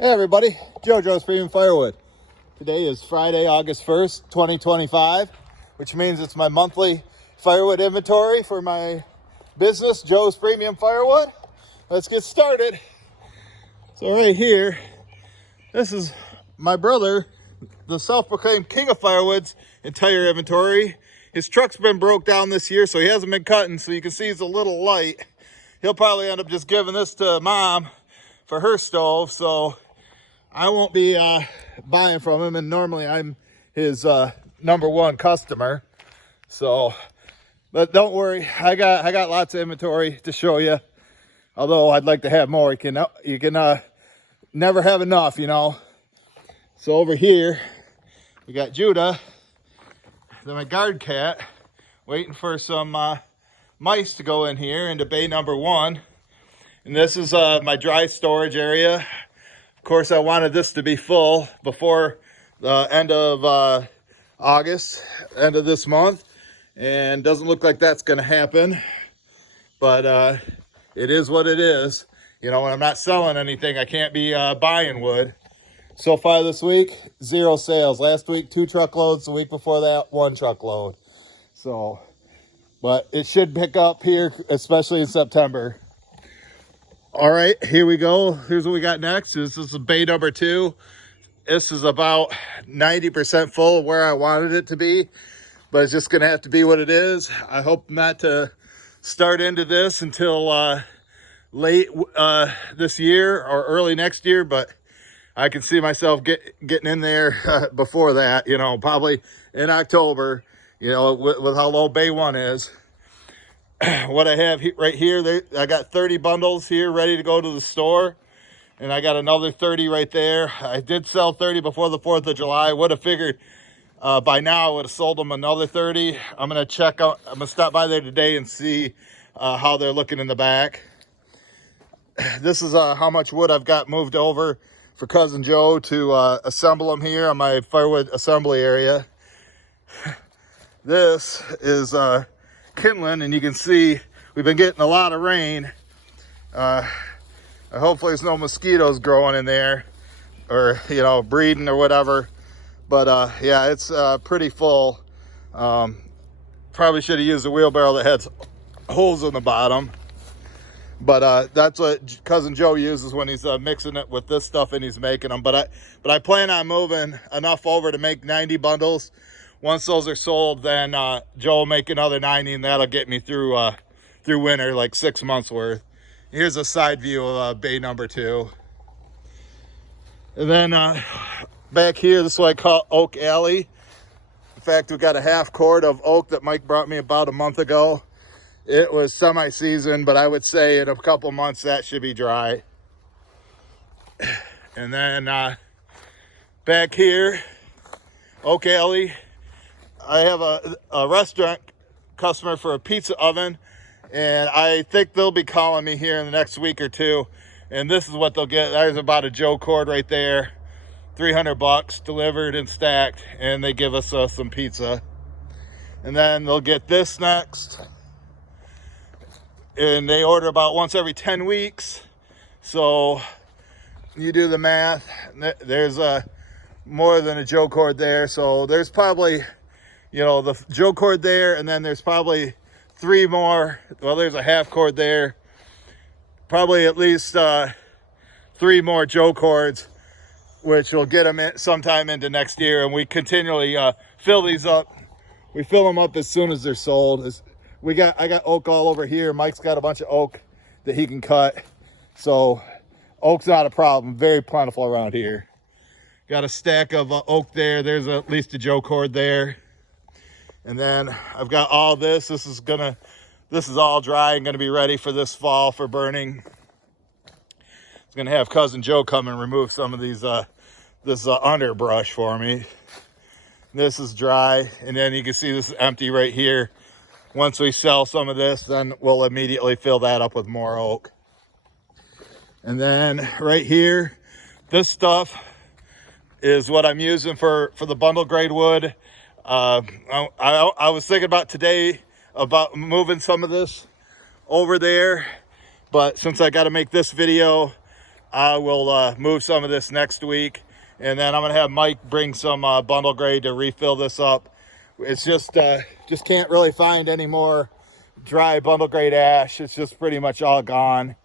Hey everybody, JoJo's Premium Firewood. Today is Friday, August 1st, 2025, which means it's my monthly firewood inventory for my business, Joe's Premium Firewood. Let's get started. So right here, this is my brother, the self-proclaimed king of firewoods, entire inventory. His truck's been broke down this year, so he hasn't been cutting, so you can see he's a little light. He'll probably end up just giving this to Mom for her stove, so I won't be buying from him, and normally I'm his number one customer. So, but don't worry, I got lots of inventory to show you. Although I'd like to have more, you can never have enough, you know. So over here, we got Judah, then my guard cat, waiting for some mice to go in here into bay number 1. And this is my dry storage area. Of course, I wanted this to be full before the end of August, end of this month, and doesn't look like that's going to happen. But it is what it is. You know, when I'm not selling anything, I can't be buying wood. So far this week, 0 sales. Last week, 2 truckloads. The week before that, 1 truckload. So, but it should pick up here, especially in September. All right, here we go. Here's what we got next. This is bay number 2. This is about 90% full of where I wanted it to be, but it's just gonna have to be what it is. I hope not to start into this until late this year or early next year, but I can see myself getting in there before that, you know, probably in October, you know, with how low bay 1 is. What I have right here, I got 30 bundles here ready to go to the store, and I got another 30 right there. I did sell 30 before the 4th of July. Would have figured by now I would have sold them another 30. I'm gonna check out, I'm gonna stop by there today and see how they're looking in the back. This is how much wood I've got moved over for Cousin Joe to assemble them here on my firewood assembly area. This is kindling, and you can see we've been getting a lot of rain. Hopefully there's no mosquitoes growing in there, or you know, breeding or whatever. But yeah, it's pretty full. Probably should have used a wheelbarrow that had holes in the bottom, but that's what Cousin Joe uses when he's mixing it with this stuff and he's making them. But I plan on moving enough over to make 90 bundles. Once those are sold, then Joe will make another 90, and that'll get me through winter, like 6 months worth. Here's a side view of bay number 2. And then back here, this is what I call Oak Alley. In fact, we got a half cord of oak that Mike brought me about a month ago. It was semi-season, but I would say in a couple months that should be dry. And then back here, Oak Alley, I have a restaurant customer for a pizza oven, and I think they'll be calling me here in the next week or 2. And this is what they'll get. There's about a Joe cord right there, $300 delivered and stacked, and they give us some pizza. And then they'll get this next, and they order about once every 10 weeks. So you do the math. There's more than a Joe cord there, so there's probably, you know, the Joe cord there, and then there's probably 3 more. Well, there's a half cord there. Probably at least 3 more Joe cords, which will get them in sometime into next year. And we continually fill these up. We fill them up as soon as they're sold. I got oak all over here. Mike's got a bunch of oak that he can cut. So oak's not a problem. Very plentiful around here. Got a stack of oak there. There's at least a Joe cord there. And then I've got all this. This is all dry and going to be ready for this fall for burning. It's going to have Cousin Joe come and remove some of these this underbrush for me. This is dry, and then you can see this is empty right here. Once we sell some of this, then we'll immediately fill that up with more oak. And then right here, this stuff is what I'm using for the bundle grade wood. I was thinking about today about moving some of this over there, but since I got to make this video, I will move some of this next week, and then I'm gonna have Mike bring some bundle grade to refill this up. It's just can't really find any more dry bundle grade ash. It's just pretty much all gone.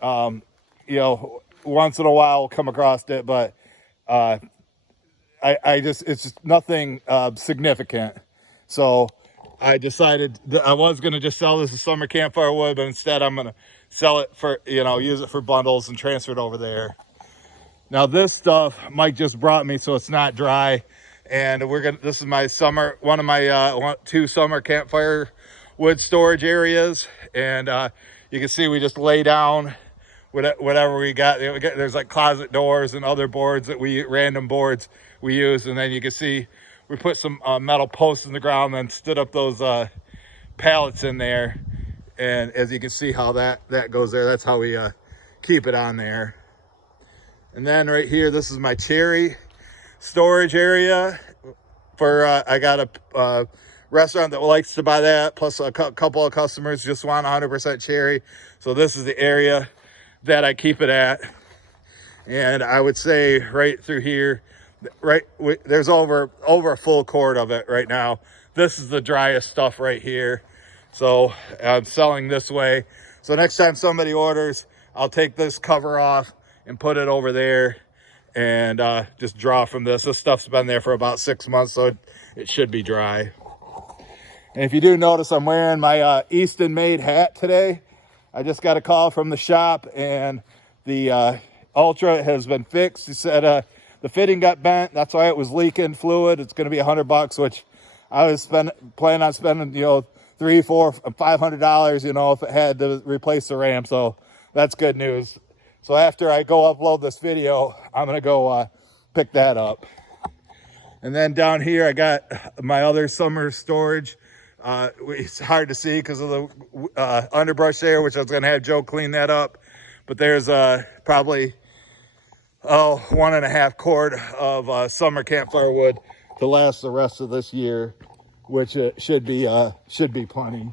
You know, once in a while we'll come across it, but it's just nothing significant. So I decided that I was going to just sell this as summer campfire wood, but instead I'm going to sell it for, use it for bundles and transfer it over there. Now this stuff Mike just brought me, so it's not dry. And this is my one of my 2 summer campfire wood storage areas. And you can see we just lay down whatever we got. There's like closet doors and other boards random boards we use. And then you can see we put some metal posts in the ground, and then stood up those pallets in there. And as you can see how that goes there, that's how we keep it on there. And then right here, this is my cherry storage area for I got a restaurant that likes to buy that, plus a couple of customers just want 100% cherry. So this is the area that I keep it at. And I would say right through here, there's over a full quart of it right now. This is the driest stuff right here. So I'm selling this way. So next time somebody orders, I'll take this cover off and put it over there, and just draw from this. This stuff's been there for about 6 months, so it should be dry. And if you do notice, I'm wearing my Easton made hat today. I just got a call from the shop, and the Ultra has been fixed. He said the fitting got bent. That's why it was leaking fluid. It's going to be $100, which I was planning on spending, $300, $400, $500, if it had to replace the ram. So that's good news. So after I go upload this video, I'm going to go pick that up. And then down here, I got my other summer storage. It's hard to see because of the underbrush there, which I was going to have Joe clean that up. But there's probably 1.5 quart of summer campfire wood to last the rest of this year, which should be plenty.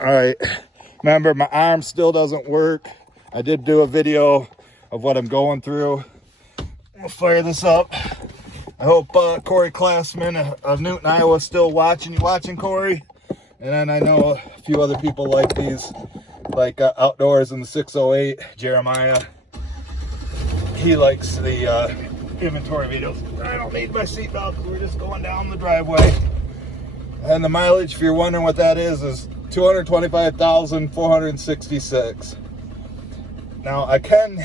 All right. Remember, my arm still doesn't work. I did do a video of what I'm going through. I'll fire this up. I hope Corey Classman of Newton, Iowa is still watching. You watching, Corey? And then I know a few other people like these, like Outdoors in the 608, Jeremiah. He likes the inventory videos. I don't need my seatbelt because we're just going down the driveway. And the mileage, if you're wondering what that is 225,466. Now I can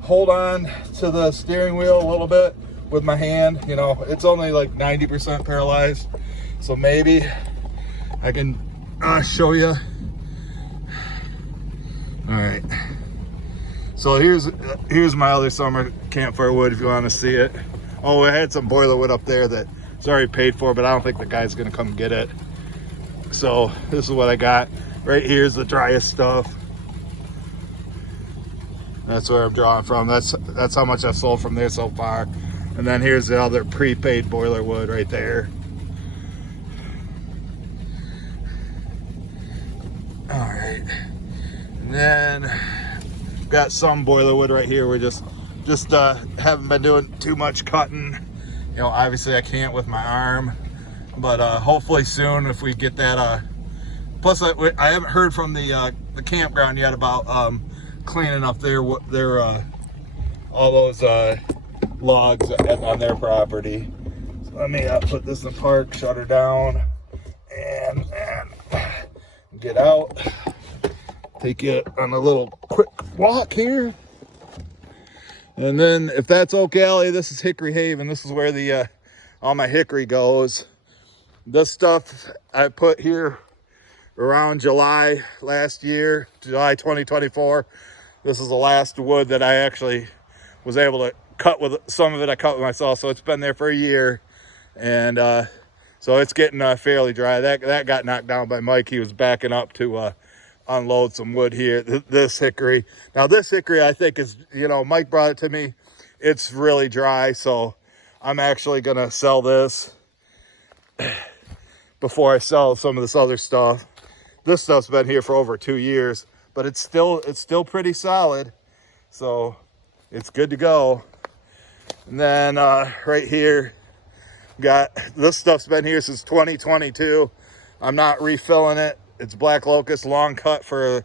hold on to the steering wheel a little bit with my hand. It's only like 90% paralyzed, so maybe I can show you. All right, so here's my other summer campfire wood if you want to see it. Oh, I had some boiler wood up there that it's already paid for, but I don't think the guy's gonna come get it. So this is what I got. Right here's the driest stuff. That's where I'm drawing from. That's how much I've sold from there so far. And then here's the other prepaid boiler wood right there. All right. And then got some boiler wood right here. We're just haven't been doing too much cutting. Obviously I can't with my arm. But hopefully soon, if we get that. Plus, I haven't heard from the campground yet about cleaning up their all those logs on their property. So let me put this in the park, shut her down, and get out. Take you on a little quick walk here. And then, if that's okay, Allie, this is Hickory Haven. This is where the all my hickory goes. This stuff I put here around July last year, July 2024. This is the last wood that I actually was able to cut with. Some of it I cut with myself, so it's been there for a year. And so it's getting fairly dry. That got knocked down by Mike. He was backing up to unload some wood here. This hickory. Now this hickory I think is, Mike brought it to me. It's really dry, so I'm actually going to sell this before I sell some of this other stuff. This stuff's been here for over 2 years, but it's still pretty solid. So it's good to go. And then right here, got this stuff's been here since 2022. I'm not refilling it. It's black locust long cut for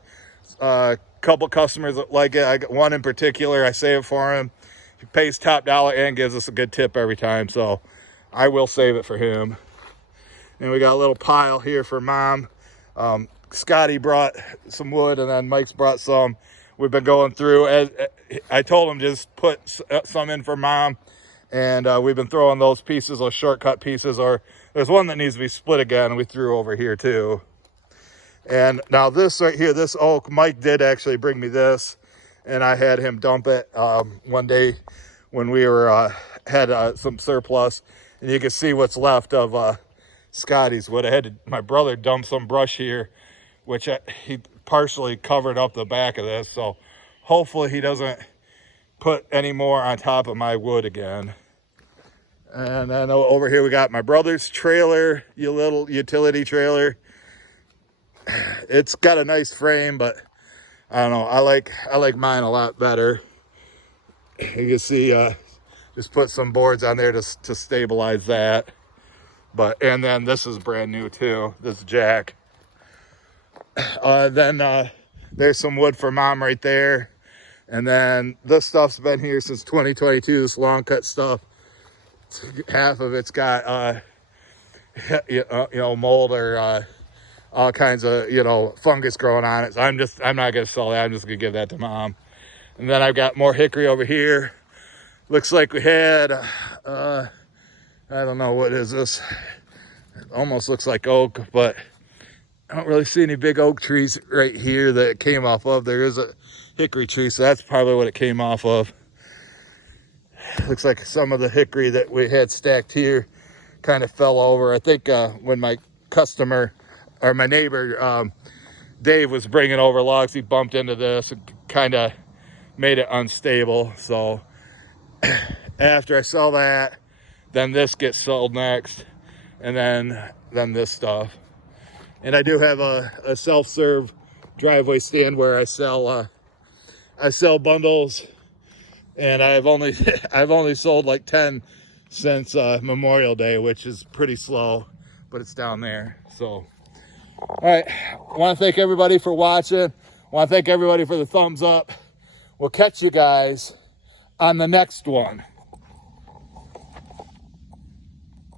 a couple customers that like it. I got one in particular. I save it for him. He pays top dollar and gives us a good tip every time, so I will save it for him. And we got a little pile here for Mom. Scotty brought some wood, and then Mike's brought some. We've been going through. As I told him, just put some in for Mom, and we've been throwing those pieces, those shortcut pieces. Or there's one that needs to be split again. We threw over here too. And now this right here, this oak, Mike did actually bring me this, and I had him dump it one day when we were had some surplus, and you can see what's left of Scotty's wood. I had my brother dump some brush here, which he partially covered up the back of this, so hopefully he doesn't put any more on top of my wood again. And then over here we got my brother's trailer, your little utility trailer. It's got a nice frame, but I don't know, I like mine a lot better. You can see just put some boards on there to stabilize that. And then this is brand new too, this jack. Then there's some wood for Mom right there. And then this stuff's been here since 2022, this long cut stuff. Half of it's got, mold or all kinds of, fungus growing on it. So I'm not going to sell that. I'm just going to give that to Mom. And then I've got more hickory over here. Looks like we had, I don't know, what is this? It almost looks like oak, but I don't really see any big oak trees right here that it came off of. There is a hickory tree, so that's probably what it came off of. Looks like some of the hickory that we had stacked here kind of fell over. I think when my customer, or my neighbor, Dave, was bringing over logs, he bumped into this and kind of made it unstable. So after I sell that, then this gets sold next, and then this stuff. And I do have a self-serve driveway stand where I sell bundles, and I've only sold like 10 since Memorial Day, which is pretty slow, but it's down there. So, all right, I want to thank everybody for watching. I want to thank everybody for the thumbs up. We'll catch you guys on the next one.